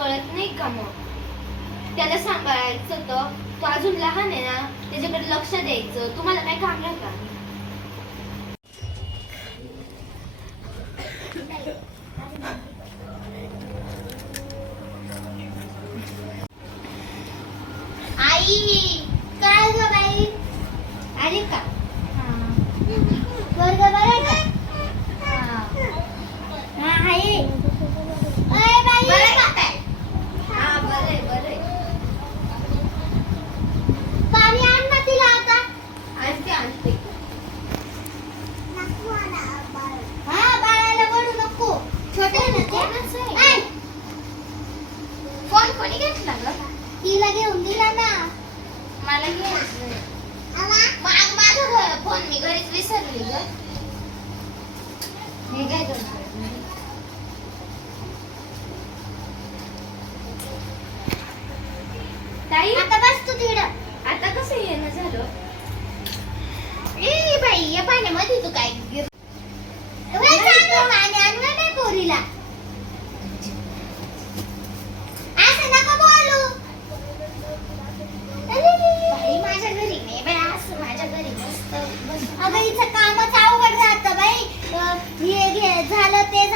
कळत नाही का मग? त्याला सांभाळायचं तर तो अजून लहान आहे ना त्याच्याकडे लक्ष द्यायचं. तुम्हाला काय काम नाही का आई काय ग बाई? आले का? वर्ग बरं आहे का? हा आहे अय बाई बरं का काय? हा बरं आहे बरं आहे पाणी आण ना तिला आता आणते आणते हा बाळाला वडू नको छोटे आहे ना कोणाचं ते आहे? आण. फोन कोणी घेतला ग तिला घेऊन दिला ना. मला घ्यायचं नाही. मा- माझा फोन मी घरीच विसरली ग. काय? ताई? आता बस तू तिकडं आता कसं येणं झालं ए बाई या पाण्यामध्ये तू काय गिर- वय चांगलं पाणी आणलं नाही पोरीला असं नका बोलू बाई माझ्या घरी नाही बाई असं माझ्या घरी मस्त बस अगं हिचं कामच अवघड राहतं बाई अं, हे घे झालं ते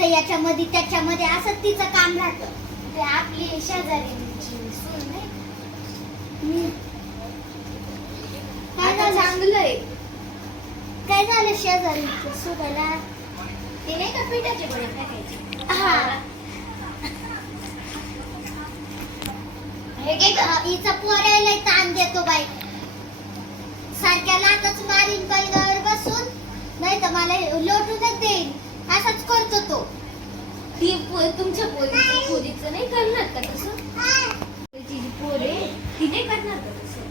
टाकायचं याच्यामध्ये त्याच्यामध्ये असं तिचं काम राहतं. ते आपली शेजारीची सून नाही हम्म. काय झालं? चांगलं आहे काय झालं शेजारी सुगाला? ते नाही का पिठाचे गोळे टाकायचे? हा. हे घे ग. हिचा पोरायला ताण देतो बाई. सारख्या लातच मारीन बैलावर बसून नाही तर मला लोटूनच देईन. असंच करतो तो. ती तुमच्या पोरीचं पोरीचं नाही करणार का तसं? तिची पोर ती नाही करणार का तसं?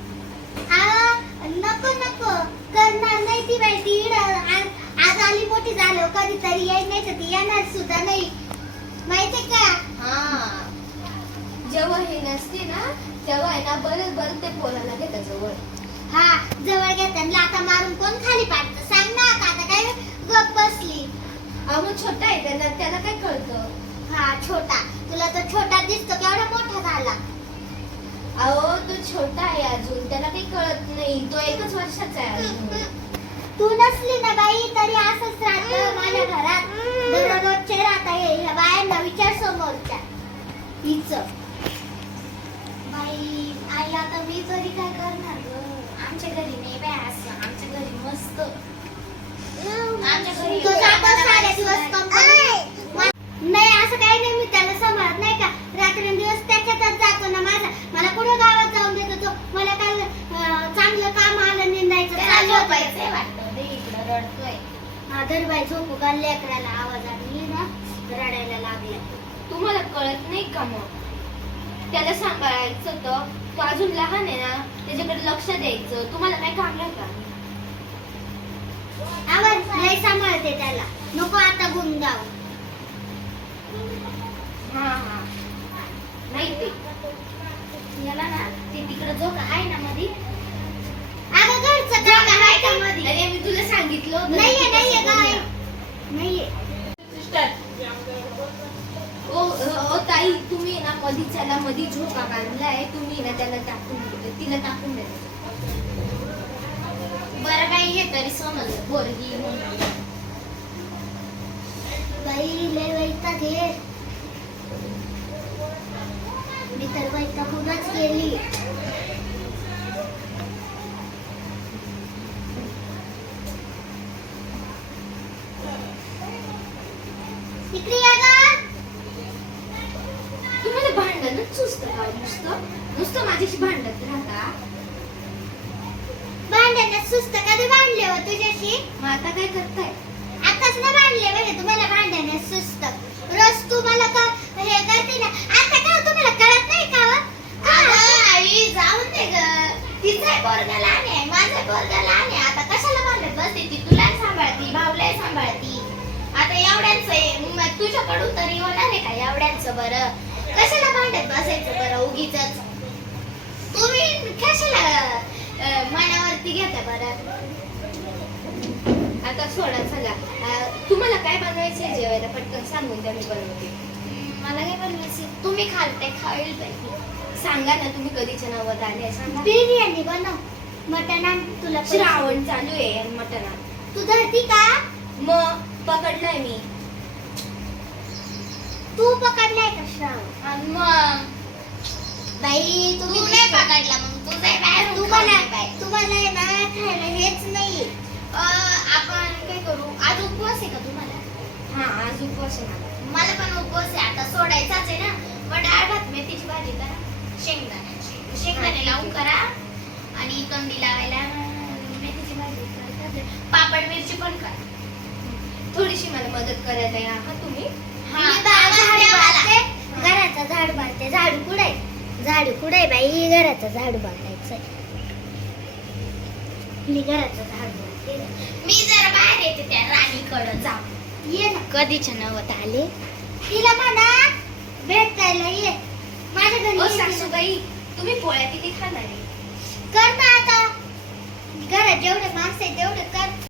नको नको. करणार नाही ती बाई. ती आज आली मोठी झालो कधीतरी तर ती येणार सुद्धा नाही. माहितीये का? हा. जेव्हा हे नसते ना तेव्हा आहे ना बरं बरं ते पोराला घेतात जवळ. हा जवळ घेताना लाता मारून कोण खाली पाडतं? सांग ना आता आता काय गप बसली? अहो मग छोटा आहे त्याला त्याला काय कळतं? हा छोटा. तुला तो छोटा दिसतो केवढा मोठा झाला. अहो तो छोटा आहे अजून. त्याला काही कळत नाही. तो एकच वर्षाचा आहे अजून. तू नसली ना बाई तरी असंच राहत माझ्या घरात. दररोजचे राहता हे ह्या बायांना विचार समोरच्या हिच. बाई आई आता मी तरी काय करणार ग? आमच्या घरी नाही बाय असं आमच्या घरी मस्त आमच्या घरी तो जातो आम्हाला सारे माहिती दिवस नाही. कंपनी नाही असं काही नाही मी त्याला सांभाळत नाही का रात्रंदिवस त्याच्यातच जातो ना माझा मला कुठे गावात जाऊन देतो तो मला काल अं, चांगलं काम आलं निंदायचं झोपायचंय वाटतं ते इकडं रडतोय. धर बाई झोपू का लेकराला? आवाज आणली ना? रडायला लागला. तुम्हाला कळत नाही का मग? त्याला सांभाळायचं तर तो अजून लहान आहे ना त्याच्याकडे लक्ष द्यायचं. तुम्हाला काय काम नाही का? आवाज नाही सांभाळते त्याला. नको आता जाऊ. हा हा. नाही ते. याला ना ते तिकडे जो आहे ना मधी? अगं अरे मी तुला सांगितलं होतं ना नाहीये की नाहीये तसं काय बोलणं. नाहीये. ओ ओ ताई तुम्ही ना मधी त्याला मधी झोका बांधलाय. तुम्ही ना त्याला टाकून दिलं तिला टाकून द्या बरं बाई हे तरी समजलं म्हणून. बाई लय वैताग घे मी तर वैतागूनच गेली. तुम्हाला भांडणच सुचतं का हो नुसतं नुसतं माझ्याशी भांडत राहता. भांड्यानं सुस्त कधी भांडले हो तुझ्याशी? मग आता काय करताय? आताच ना भांडले म्हणजे तुम्हाला भांडण्यात सुस्त. रोज तू मला का हे करते ना आता का तुम्हाला कळत नाही का हो? अगं, आई जाऊन दे ग. तिचा पोरगा लहान आहे माझा पोरगा लहान आहे. आता कशाला भांडत बसते ती? तुला सांभाळती भाऊला सांभाळती. आता एवढ्यांचं मग तुझ्याकडून तरी होणार आहे का एवढ्यांचं बरं? कशाला भांडत बसायचं बरं उगीच? तुम्ही कशाला मनावरती घेता बरं? आता सोडा अं, तुम्हाला काय बनवायचंय जेवायला? पटकन सांगून द्या मी बनवते. मला काय बनवायचं. तुम्ही खालते खाईल पाहिजे सांगा ना तुम्ही कधीच्या नवत आले सांगा. बिर्याणी बनव. मटण आण तुला. श्रावण चालू आहे मटणात तू धरती का? मग पकडलाय मी. तू पकडलाय आणि मग बाई तू तुम्ही नाही पकडला मग तू जाय बाहेर तुम्हाला तुम्हाला आहे ना खायला हेच नाही आपण काय करू आज उपवास आहे का तुम्हाला हा आज उपवास आहे मला मला पण उपवास आहे आता सोडायचाच आहे ना मग डाळ भात मेथीची भाजी करा शेंगदाण्याची शेंगदाणे लावून करा आणि कंदी लावायला मेथीची भाजी करा. पापड मिरची पण करा थोडीशी मला मदत करायला या का तुम्ही? मी बा- झाडू मारते घराचा झाडू मारते झाडू कुठे झाडू कुठे बाई? घराचा झाडू मारायचं मी घराचा झाडू मारते मी जरा बाहेर येते त्या राणीकडं जा ये ना. कधीच्या नवत आले? तिला म्हणा भेटायला ये. माझ्या घरी ओ ये तिला. सासूबाई तुम्ही पोळ्या किती खाणार आहे? कर ना आता. घरात जेवढे माणसं आहे तेवढे कर.